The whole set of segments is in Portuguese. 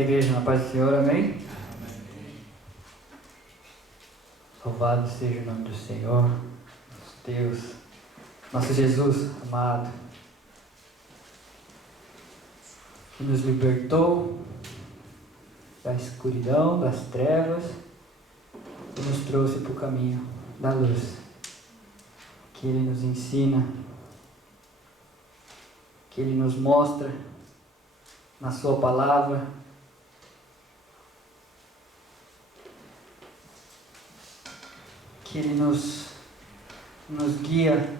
Igreja, na paz do Senhor, amém? Louvado seja o nome do Senhor, nosso Deus, nosso Jesus amado, que nos libertou da escuridão, das trevas e nos trouxe para o caminho da luz, que Ele nos ensina, que Ele nos mostra na Sua palavra, que Ele nos guia,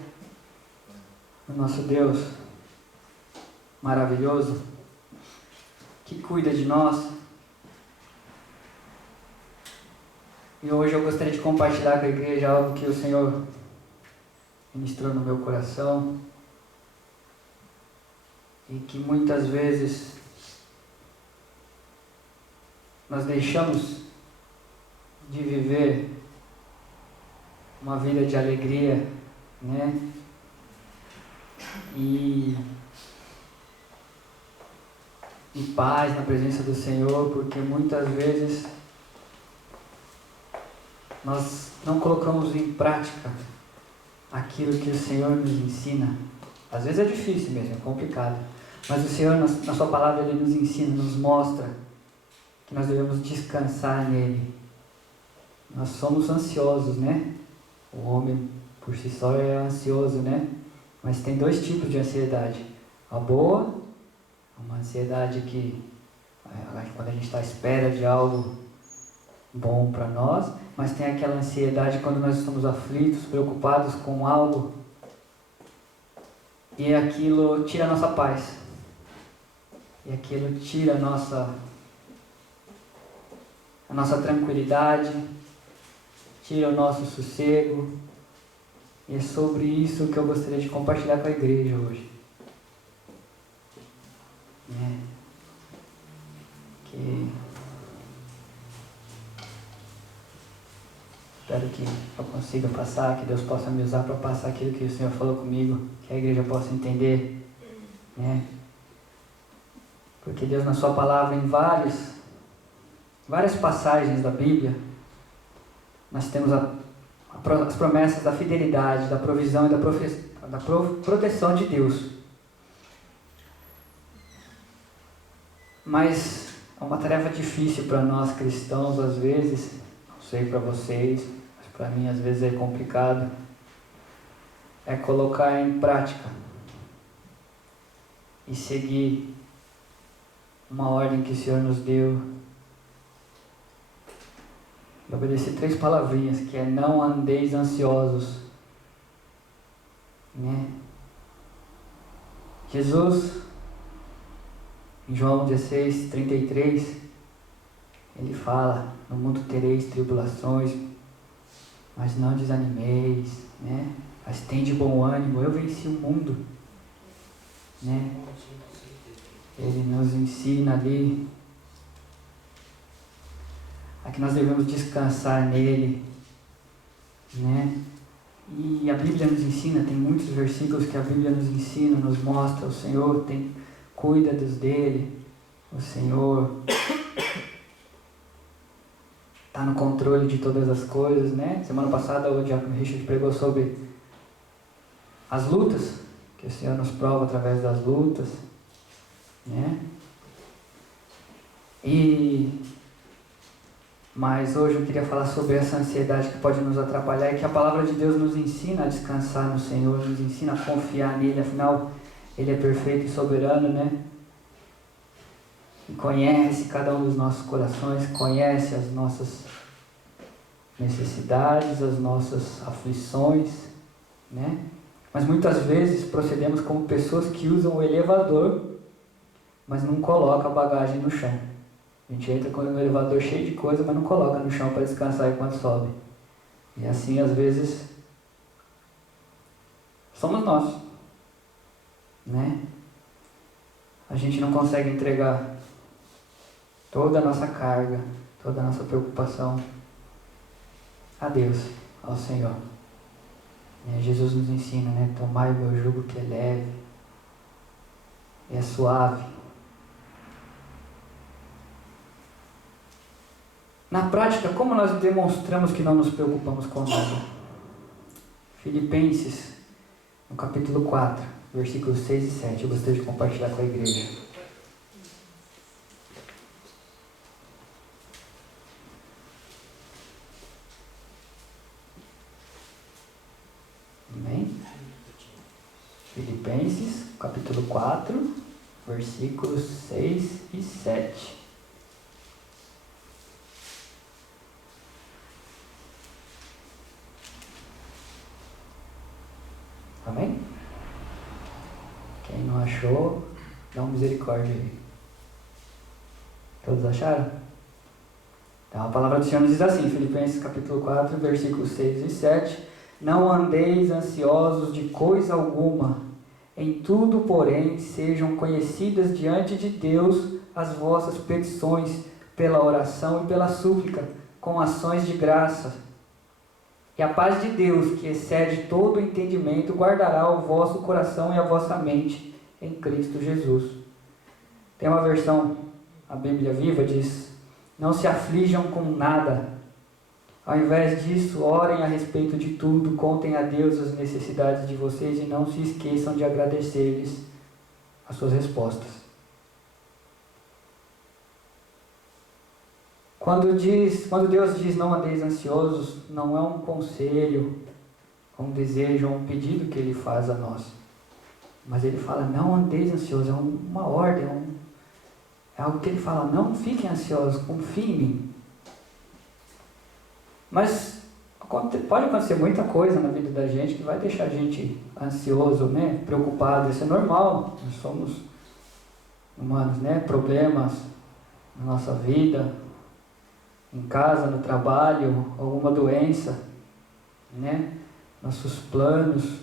o nosso Deus maravilhoso, que cuida de nós. E hoje eu gostaria de compartilhar com a igreja algo que o Senhor ministrou no meu coração e que muitas vezes nós deixamos de viver uma vida de alegria, né? E paz na presença do Senhor, porque muitas vezes nós não colocamos em prática aquilo que o Senhor nos ensina. Às vezes é difícil mesmo, é complicado, mas o Senhor na Sua palavra Ele nos ensina, nos mostra que nós devemos descansar nele. Nós somos ansiosos, né? O homem por si só é ansioso, né? Mas tem dois tipos de ansiedade. A boa, uma ansiedade que quando a gente está à espera de algo bom para nós, mas tem aquela ansiedade quando nós estamos aflitos, preocupados com algo e aquilo tira a nossa paz. E aquilo tira a nossa tranquilidade, tira o nosso sossego. E é sobre isso que eu gostaria de compartilhar com a igreja hoje. Espero que eu consiga passar, que Deus possa me usar para passar aquilo que o Senhor falou comigo, que a igreja possa entender, né? Porque Deus na Sua palavra, em várias passagens da Bíblia, nós temos as promessas da fidelidade, da provisão e da proteção de Deus. Mas é uma tarefa difícil para nós cristãos, às vezes, não sei para vocês, mas para mim às vezes é complicado, é colocar em prática e seguir uma ordem que o Senhor nos deu. Eu obedeci 3 palavrinhas, que é: não andeis ansiosos, né? Jesus, em João 16:33, Ele fala: no mundo tereis tribulações, mas não desanimeis, né? Mas tende bom ânimo, eu venci o mundo, né? Ele nos ensina ali a que nós devemos descansar nele, né? E a Bíblia nos ensina, tem muitos versículos que a Bíblia nos ensina, nos mostra, o Senhor cuida dos dele, o Senhor está no controle de todas as coisas, né? Semana passada o Diácono Richard pregou sobre as lutas, que o Senhor nos prova através das lutas, né? Mas hoje eu queria falar sobre essa ansiedade que pode nos atrapalhar e que a palavra de Deus nos ensina a descansar no Senhor, nos ensina a confiar nele, afinal Ele é perfeito e soberano, né? E conhece cada um dos nossos corações, conhece as nossas necessidades, as nossas aflições, né? Mas muitas vezes procedemos como pessoas que usam o elevador, mas não colocam a bagagem no chão. A gente entra no elevador cheio de coisa, mas não coloca no chão para descansar enquanto sobe. E assim, às vezes, somos nós, né? A gente não consegue entregar toda a nossa carga, toda a nossa preocupação a Deus, ao Senhor. Jesus nos ensina, né? Tomai o meu jugo que é leve, é suave. Na prática, como nós demonstramos que não nos preocupamos com nada? Filipenses, no capítulo 4, versículos 6 e 7. Eu gostaria de compartilhar com a igreja. Amém? Filipenses, capítulo 4, versículos 6 e 7. Amém? Quem não achou, dá uma misericórdia aí. Todos acharam? Então a palavra do Senhor nos diz assim, Filipenses capítulo 4, versículos 6 e 7. Não andeis ansiosos de coisa alguma, em tudo, porém, sejam conhecidas diante de Deus as vossas petições, pela oração e pela súplica, com ações de graça. E a paz de Deus, que excede todo o entendimento, guardará o vosso coração e a vossa mente em Cristo Jesus. Tem uma versão, a Bíblia Viva diz: não se aflijam com nada. Ao invés disso, orem a respeito de tudo, contem a Deus as necessidades de vocês e não se esqueçam de agradecer-lhes as suas respostas. Quando Deus diz não andeis ansiosos, não é um conselho, um desejo, um pedido que Ele faz a nós. Mas Ele fala, não andeis ansiosos, é uma ordem, é algo que Ele fala, não fiquem ansiosos, confiem em mim. Mas pode acontecer muita coisa na vida da gente que vai deixar a gente ansioso, né? Preocupado, isso é normal, nós somos humanos, né? Problemas na nossa vida, em casa, no trabalho, alguma doença, né? Nossos planos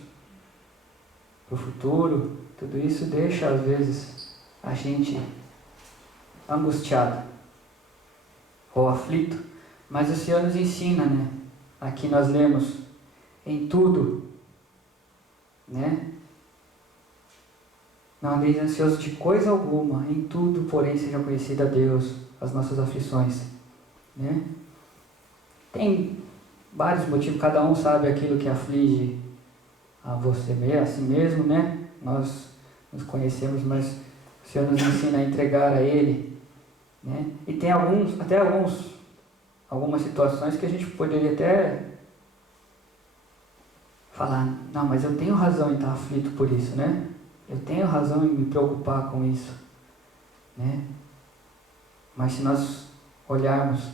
para o futuro, tudo isso deixa às vezes a gente angustiado ou aflito, mas o Senhor nos ensina, né? Aqui nós lemos em tudo, né? Não andeis ansiosos de coisa alguma, em tudo, porém, seja conhecida a Deus as nossas aflições, né? Tem vários motivos, cada um sabe aquilo que aflige a você mesmo, a si mesmo, né? Nós nos conhecemos, mas o Senhor nos ensina a entregar a Ele, né? E tem algumas situações que a gente poderia até falar, não, mas eu tenho razão em estar aflito por isso, né? Eu tenho razão em me preocupar com isso, né? Mas se nós olharmos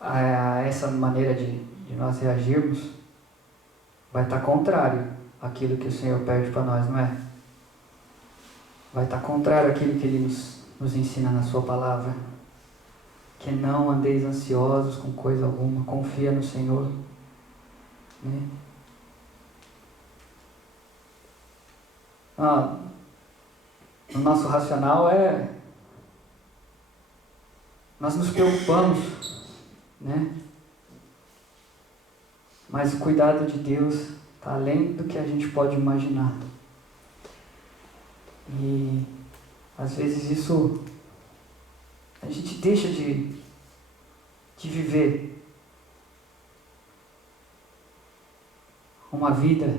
a essa maneira de nós reagirmos, vai estar contrário àquilo que o Senhor pede para nós, não é? Vai estar contrário àquilo que Ele nos ensina na Sua palavra. Que não andeis ansiosos com coisa alguma, confia no Senhor, né? O nosso racional nós nos preocupamos, né? Mas o cuidado de Deus está além do que a gente pode imaginar. E às vezes isso a gente deixa de viver uma vida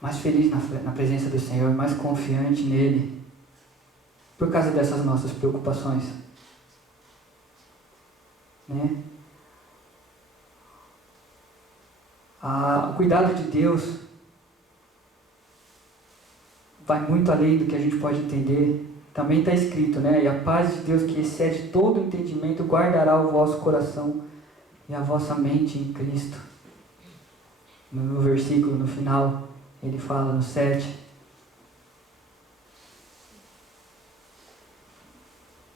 mais feliz na presença do Senhor, mais confiante nele, por causa dessas nossas preocupações, né? O cuidado de Deus vai muito além do que a gente pode entender. Também está escrito, né? E a paz de Deus, que excede todo entendimento, guardará o vosso coração e a vossa mente em Cristo. No versículo, no final, ele fala no 7.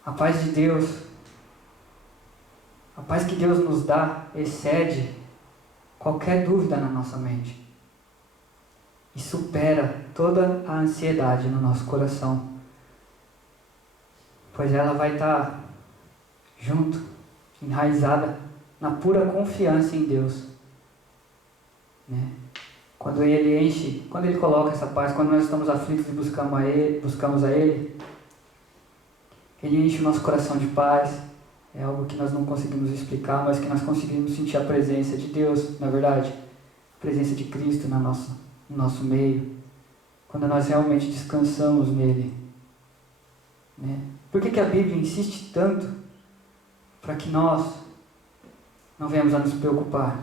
A paz de Deus, a paz que Deus nos dá, excede qualquer dúvida na nossa mente. E supera toda a ansiedade no nosso coração. Pois ela vai estar junto, enraizada na pura confiança em Deus, né? quando Ele coloca essa paz, quando nós estamos aflitos e buscamos a Ele enche o nosso coração de paz. É algo que nós não conseguimos explicar, mas que nós conseguimos sentir a presença de Deus, na verdade, a presença de Cristo no nosso meio, quando nós realmente descansamos nele. Né? Por que a Bíblia insiste tanto para que nós não venhamos a nos preocupar?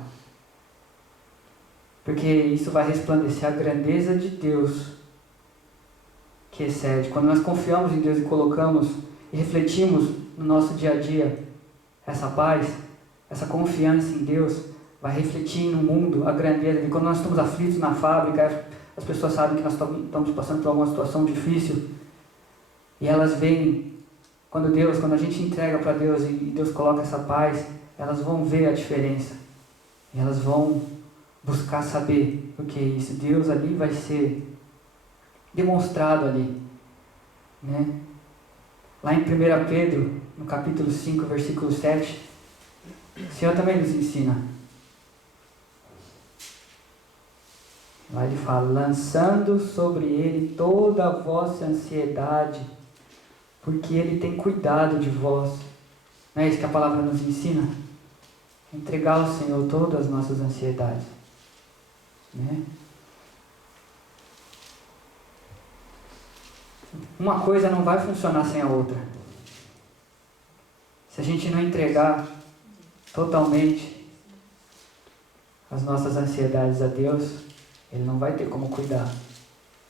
Porque isso vai resplandecer a grandeza de Deus que excede. Quando nós confiamos em Deus e colocamos e refletimos no nosso dia a dia essa paz, essa confiança em Deus, vai refletir no mundo a grandeza. E quando nós estamos aflitos na fábrica, as pessoas sabem que nós estamos passando por alguma situação difícil, e elas veem, quando a gente entrega para Deus e Deus coloca essa paz, elas vão ver a diferença. E elas vão buscar saber o que é isso. Deus ali vai ser demonstrado ali. Né? Lá em 1 Pedro, no capítulo 5, versículo 7, o Senhor também nos ensina. Lá ele fala: lançando sobre ele toda a vossa ansiedade, porque ele tem cuidado de vós. Não é isso que a palavra nos ensina? Entregar ao Senhor todas as nossas ansiedades. Né? Uma coisa não vai funcionar sem a outra. Se a gente não entregar totalmente as nossas ansiedades a Deus, Ele não vai ter como cuidar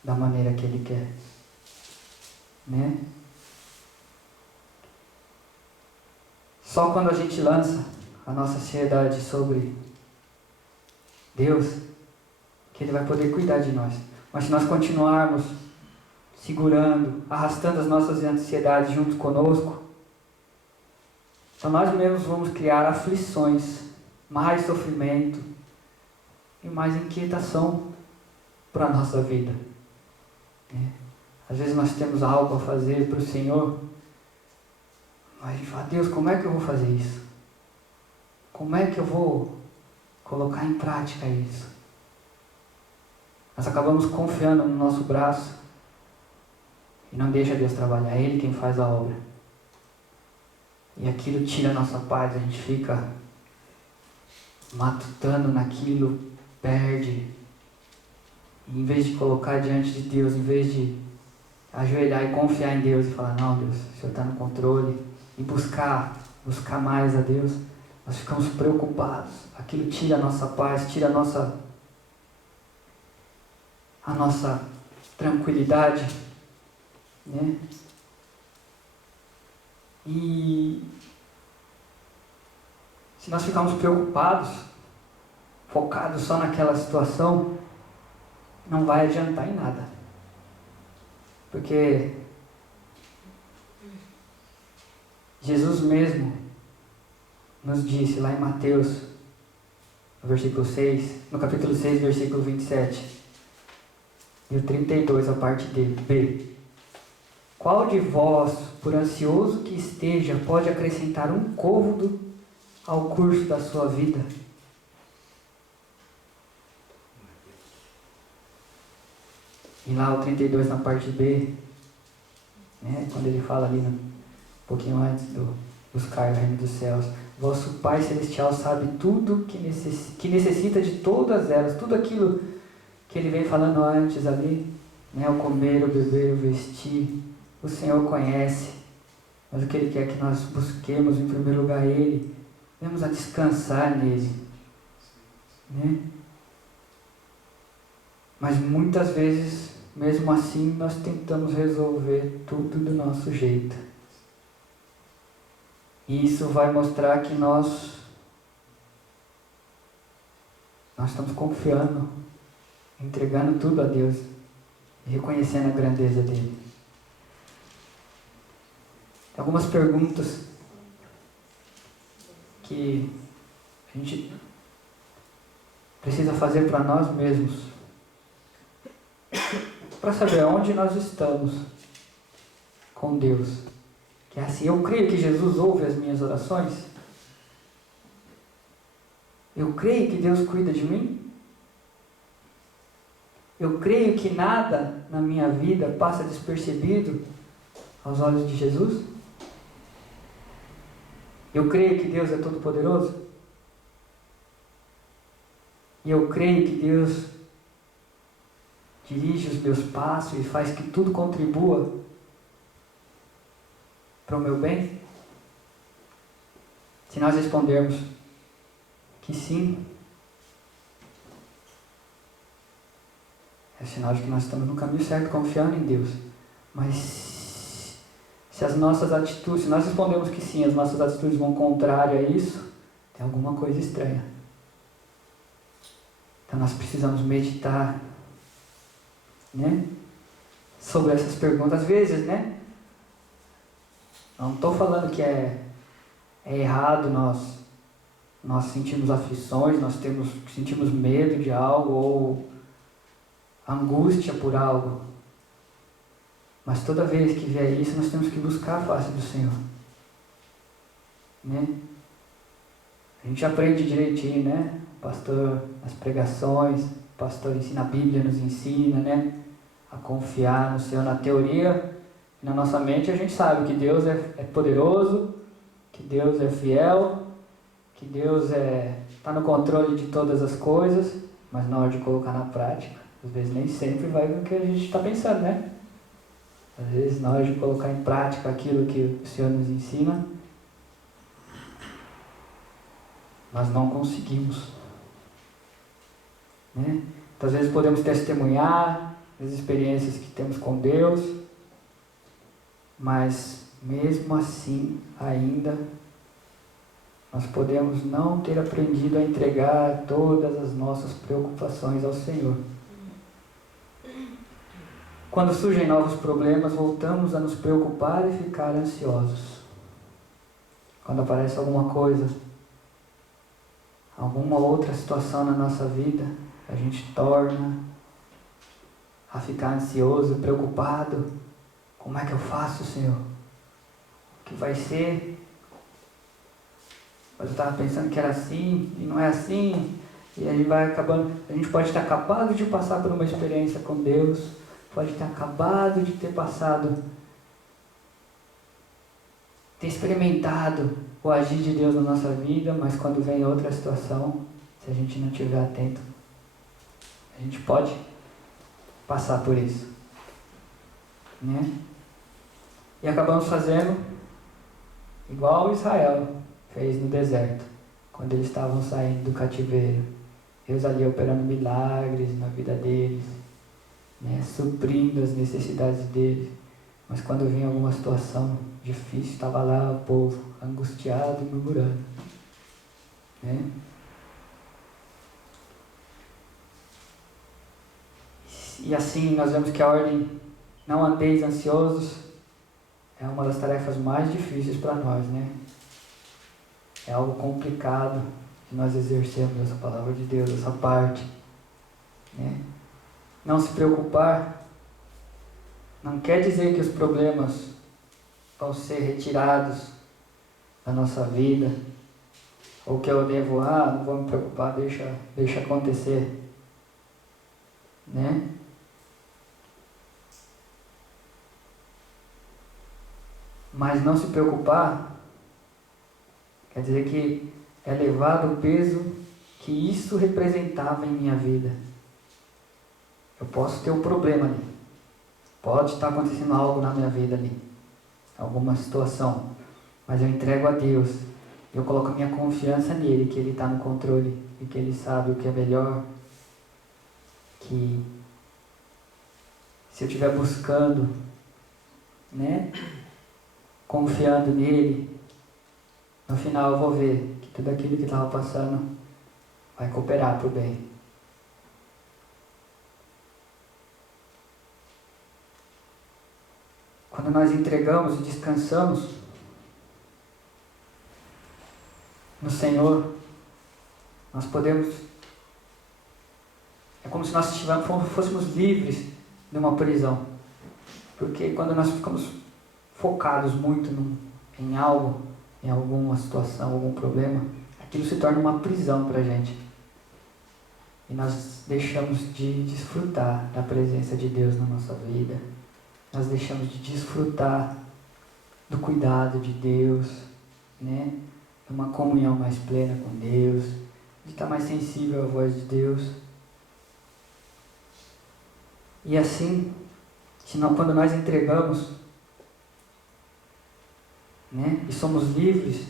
da maneira que Ele quer. Né? Só quando a gente lança a nossa ansiedade sobre Deus, que Ele vai poder cuidar de nós. Mas se nós continuarmos segurando, arrastando as nossas ansiedades junto conosco, então nós mesmos vamos criar aflições, mais sofrimento e mais inquietação para a nossa vida. Às vezes nós temos algo a fazer para o Senhor, mas a gente fala: Deus, como é que eu vou fazer isso? Como é que eu vou colocar em prática isso? Nós acabamos confiando no nosso braço e não deixa Deus trabalhar. É Ele quem faz a obra. E aquilo tira a nossa paz, a gente fica matutando naquilo, perde. E em vez de colocar diante de Deus, em vez de ajoelhar e confiar em Deus e falar: não, Deus, o Senhor está no controle, e buscar mais a Deus, nós ficamos preocupados. Aquilo tira a nossa paz, tira a nossa tranquilidade. Né? E se nós ficarmos preocupados, focados só naquela situação, não vai adiantar em nada. Porque Jesus mesmo nos disse lá em Mateus, no versículo 6, no capítulo 6, versículo 27, e o 32, a parte B. Qual de vós, por ansioso que esteja, pode acrescentar um côvado ao curso da sua vida? E lá o 32 na parte B, né, quando ele fala ali um pouquinho antes do buscar o reino dos céus: vosso Pai Celestial sabe tudo que necessita de todas elas, tudo aquilo que ele vem falando antes ali, né, o comer, o beber, o vestir. O Senhor conhece, mas o que Ele quer é que nós busquemos em primeiro lugar Ele, venhamos a descansar nele. Né? Mas muitas vezes, mesmo assim, nós tentamos resolver tudo do nosso jeito. E isso vai mostrar que nós estamos confiando, entregando tudo a Deus e reconhecendo a grandeza dele. Algumas perguntas que a gente precisa fazer para nós mesmos, para saber onde nós estamos com Deus. Que é assim: eu creio que Jesus ouve as minhas orações? Eu creio que Deus cuida de mim? Eu creio que nada na minha vida passa despercebido aos olhos de Jesus. Eu creio que Deus é todo-poderoso. E eu creio que Deus dirige os meus passos e faz que tudo contribua para o meu bem. Se nós respondermos que sim, é sinal de que nós estamos no caminho certo, confiando em Deus. Mas se as nossas atitudes, se nós respondemos que sim, as nossas atitudes vão contrário a isso, tem alguma coisa estranha. Então nós precisamos meditar, né, sobre essas perguntas. Às vezes, né, não estou falando que é errado nós sentimos aflições, sentimos medo de algo ou angústia por algo. Mas toda vez que vier isso, nós temos que buscar a face do Senhor, né? A gente aprende direitinho, né? O pastor nas pregações, o pastor ensina a Bíblia, nos ensina, né? A confiar no Senhor. Na teoria, na nossa mente, a gente sabe que Deus é poderoso, que Deus é fiel, que Deus está no controle de todas as coisas, mas na hora de colocar na prática, às vezes nem sempre vai com o que a gente está pensando, né? Às vezes, na hora de colocar em prática aquilo que o Senhor nos ensina, nós não conseguimos, né? Então, às vezes podemos testemunhar as experiências que temos com Deus, mas mesmo assim, ainda, nós podemos não ter aprendido a entregar todas as nossas preocupações ao Senhor. Quando surgem novos problemas, voltamos a nos preocupar e ficar ansiosos. Quando aparece alguma coisa, alguma outra situação na nossa vida, a gente torna a ficar ansioso, preocupado. Como é que eu faço, Senhor? O que vai ser? Mas eu estava pensando que era assim, e não é assim. E aí vai acabando. A gente pode ter acabado de passar por uma experiência com Deus, pode ter acabado de ter experimentado o agir de Deus na nossa vida, mas quando vem outra situação, se a gente não estiver atento, a gente pode passar por isso, né? E acabamos fazendo igual Israel fez no deserto, quando eles estavam saindo do cativeiro. Deus ali operando milagres na vida deles, né? Suprindo as necessidades deles. Mas quando vinha alguma situação difícil, estava lá o povo angustiado e murmurando, né? E assim nós vemos que a ordem não andeis ansiosos é uma das tarefas mais difíceis para nós, né? É algo complicado que nós exercemos essa palavra de Deus, essa parte, né? Não se preocupar não quer dizer que os problemas vão ser retirados da nossa vida, ou que eu devo, não vou me preocupar, deixa acontecer, né? Mas não se preocupar quer dizer que é levado o peso que isso representava em minha vida. Eu posso ter um problema ali, pode estar acontecendo algo na minha vida ali, alguma situação, mas eu entrego a Deus, eu coloco a minha confiança nele, que ele está no controle e que ele sabe o que é melhor, que se eu estiver buscando, né, confiando nele, no final eu vou ver que tudo aquilo que estava passando vai cooperar para o bem. Quando nós entregamos e descansamos no Senhor, nós podemos... É como se nós fôssemos livres de uma prisão. Porque quando nós ficamos focados muito em algo, em alguma situação, algum problema, aquilo se torna uma prisão para a gente. e nós deixamos de desfrutar da presença de Deus na nossa vida. Nós deixamos de desfrutar do cuidado de Deus, né? De uma comunhão mais plena com Deus, de estar mais sensível à voz de Deus. E assim, quando nós entregamos, né? E somos livres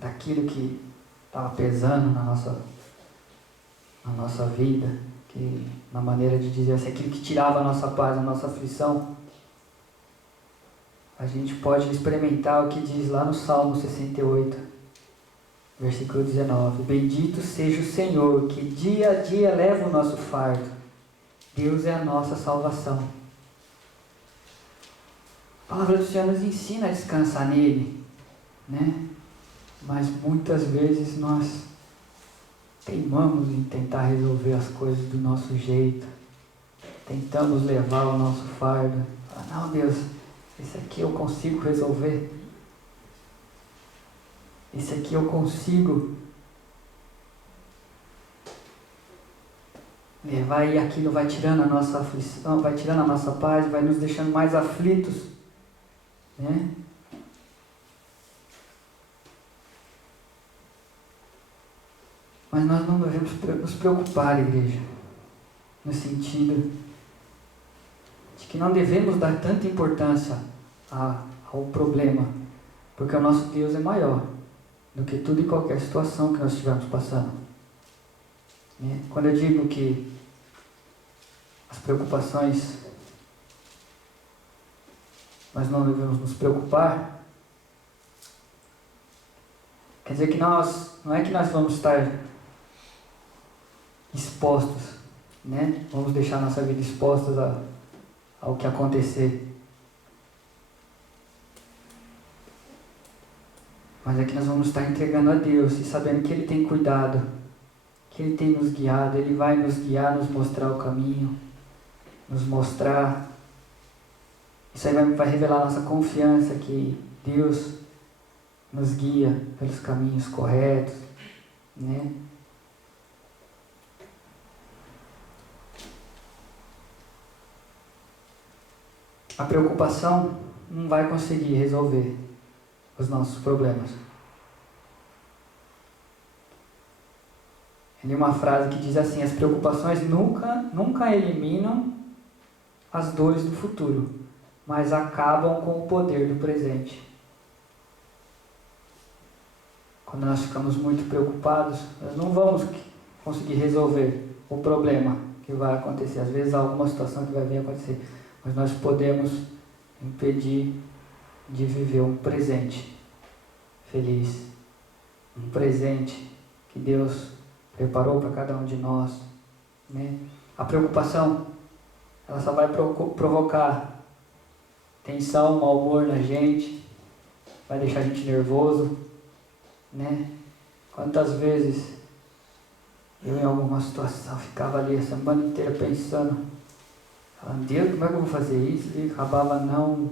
daquilo que estava pesando na nossa vida, que, na maneira de dizer assim, aquilo que tirava a nossa paz, a nossa aflição, a gente pode experimentar o que diz lá no Salmo 68, versículo 19: Bendito seja o Senhor, que dia a dia leva o nosso fardo. Deus é a nossa salvação. A palavra do Senhor nos ensina a descansar nele, né? Mas muitas vezes nós teimamos em tentar resolver as coisas do nosso jeito. Tentamos levar o nosso fardo. Não, Deus, esse aqui eu consigo resolver. Esse aqui eu consigo levar, e aquilo vai tirando a nossa aflição, vai tirando a nossa paz, vai nos deixando mais aflitos, né? Mas nós não devemos nos preocupar, igreja, no sentido de que não devemos dar tanta importância ao problema, porque o nosso Deus é maior do que tudo e qualquer situação que nós estivermos passando. Quando eu digo que as preocupações, nós não devemos nos preocupar, quer dizer que não é que nós vamos estar expostos, né? Vamos deixar nossa vida expostos ao que acontecer. Mas é que nós vamos estar entregando a Deus e sabendo que Ele tem cuidado, que Ele tem nos guiado, Ele vai nos guiar, nos mostrar o caminho, nos mostrar. Isso aí vai revelar a nossa confiança que Deus nos guia pelos caminhos corretos, né? A preocupação não vai conseguir resolver os nossos problemas. Tem uma frase que diz assim: as preocupações nunca eliminam as dores do futuro, mas acabam com o poder do presente. Quando nós ficamos muito preocupados, nós não vamos conseguir resolver o problema que vai acontecer. Às vezes há alguma situação que vai vir a acontecer, mas nós podemos impedir de viver um presente feliz, um presente que Deus preparou para cada um de nós, né? A preocupação, ela só vai provocar tensão, mau humor na gente, vai deixar a gente nervoso, né? Quantas vezes eu, em alguma situação, ficava ali a semana inteira pensando: Deus, como é que eu vou fazer isso? E acabava não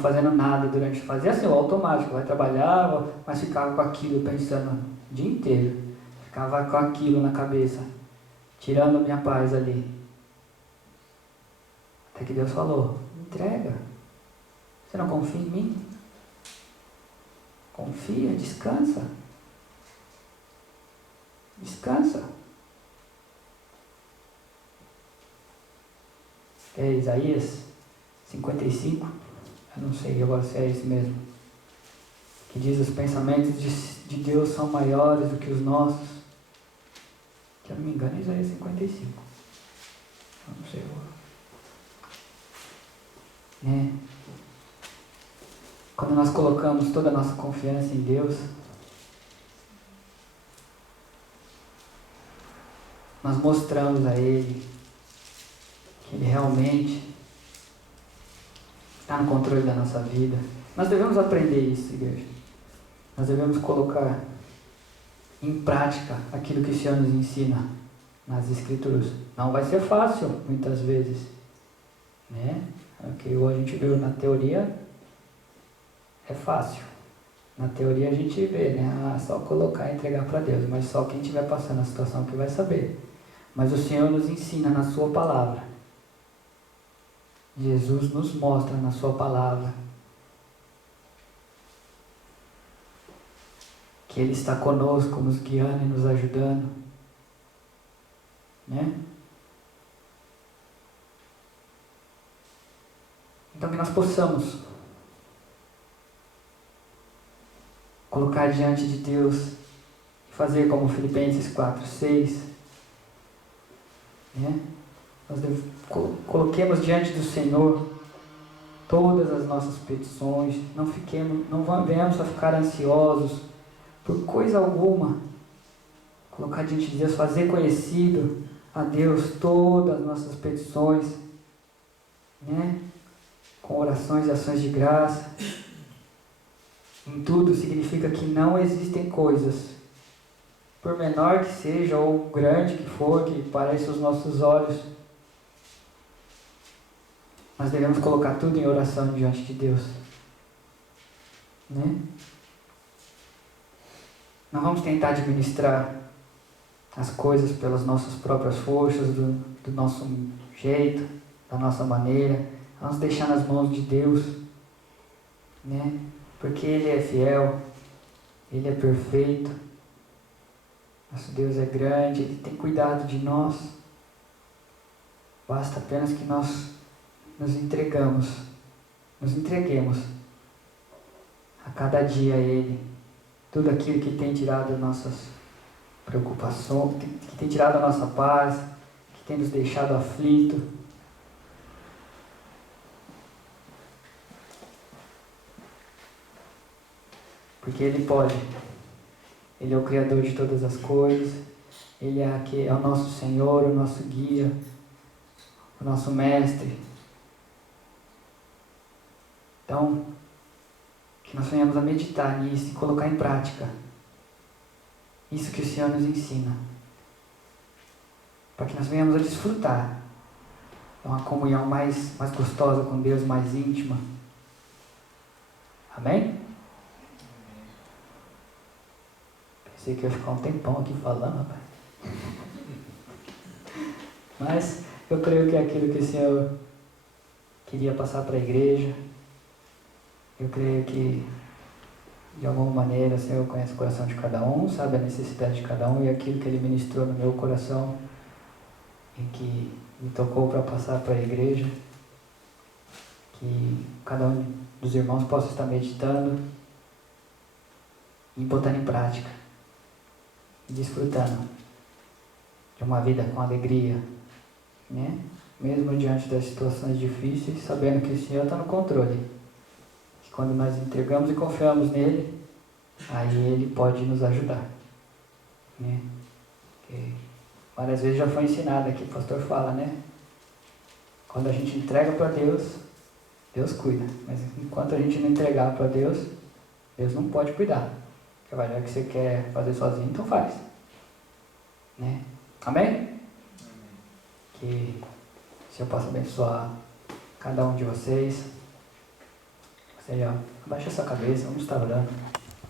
fazendo nada durante. Fazia assim, o automático, vai trabalhar, mas ficava com aquilo pensando o dia inteiro. Ficava com aquilo na cabeça, tirando a minha paz ali. Até que Deus falou: entrega. Você não confia em mim? Confia, descansa. Descansa. É Isaías 55, eu não sei agora se é isso mesmo, que diz: os pensamentos de Deus são maiores do que os nossos. Se eu não me engano é Isaías 55. Eu não sei agora. Né? Quando nós colocamos toda a nossa confiança em Deus, nós mostramos a Ele que Ele realmente está no controle da nossa vida. Nós devemos aprender isso, igreja. Nós devemos colocar em prática aquilo que o Senhor nos ensina nas Escrituras. Não vai ser fácil, muitas vezes, né? O que a gente viu na teoria é fácil. Na teoria a gente vê, né? Só colocar e entregar para Deus. Mas só quem estiver passando a situação que vai saber. Mas o Senhor nos ensina na sua palavra. Jesus nos mostra na sua palavra que Ele está conosco, nos guiando e nos ajudando, né? Então que nós possamos colocar diante de Deus e fazer como Filipenses 4:6, né? Nós coloquemos diante do Senhor todas as nossas petições, não venhamos a ficar ansiosos por coisa alguma. Colocar diante de Deus, fazer conhecido a Deus todas as nossas petições, né? Com orações e ações de graça. Em tudo significa que não existem coisas, por menor que seja ou grande que for, que pareça aos nossos olhos, nós devemos colocar tudo em oração diante de Deus, né? Não vamos tentar administrar as coisas pelas nossas próprias forças, do nosso jeito, da nossa maneira. Vamos deixar nas mãos de Deus, né? Porque Ele é fiel, Ele é perfeito, nosso Deus é grande, Ele tem cuidado de nós. Basta apenas que nós nos entreguemos a cada dia a Ele, tudo aquilo que tem tirado nossas preocupações, que tem tirado a nossa paz, que tem nos deixado aflitos. Porque Ele pode. Ele é o Criador de todas as coisas. Ele é o nosso Senhor, o nosso guia, o nosso Mestre. Então, que nós venhamos a meditar nisso e colocar em prática isso que o Senhor nos ensina. Para que nós venhamos a desfrutar de uma comunhão mais gostosa com Deus, mais íntima. Amém? Pensei que eu ia ficar um tempão aqui falando, rapaz. Mas eu creio que é aquilo que o Senhor queria passar para a igreja. Eu creio que, de alguma maneira, o Senhor conhece o coração de cada um, sabe a necessidade de cada um, e aquilo que Ele ministrou no meu coração e que me tocou para passar para a igreja, que cada um dos irmãos possa estar meditando e botando em prática, e desfrutando de uma vida com alegria, né? Mesmo diante das situações difíceis, sabendo que o Senhor está no controle. Que quando nós entregamos e confiamos nele, aí Ele pode nos ajudar, né? Porque várias vezes já foi ensinado aqui, o pastor fala, né? Quando a gente entrega para Deus, Deus cuida. Mas enquanto a gente não entregar para Deus, Deus não pode cuidar. Porque vai ver que você quer fazer sozinho, então faz, né? Amém? Que o Senhor possa abençoar cada um de vocês. Você abaixa essa cabeça, vamos estar orando.